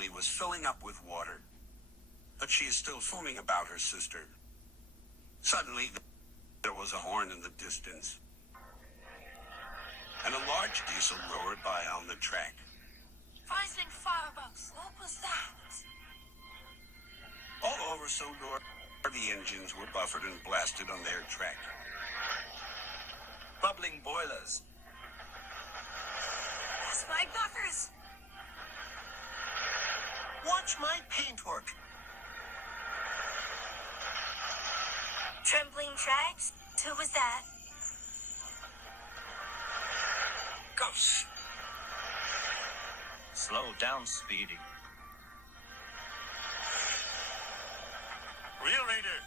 belly was filling up with water, but she is still foaming about her sister. Suddenly, there was a horn in the distance, and a large diesel roared by on the track. Rising fireboats, what was that? All over Sodor, the engines were buffered and blasted on their track. Bubbling boilers. That's my buffers. Watch my paintwork. Trembling tracks? Who was that? Ghost. Slow down, Speedy. Real Raider,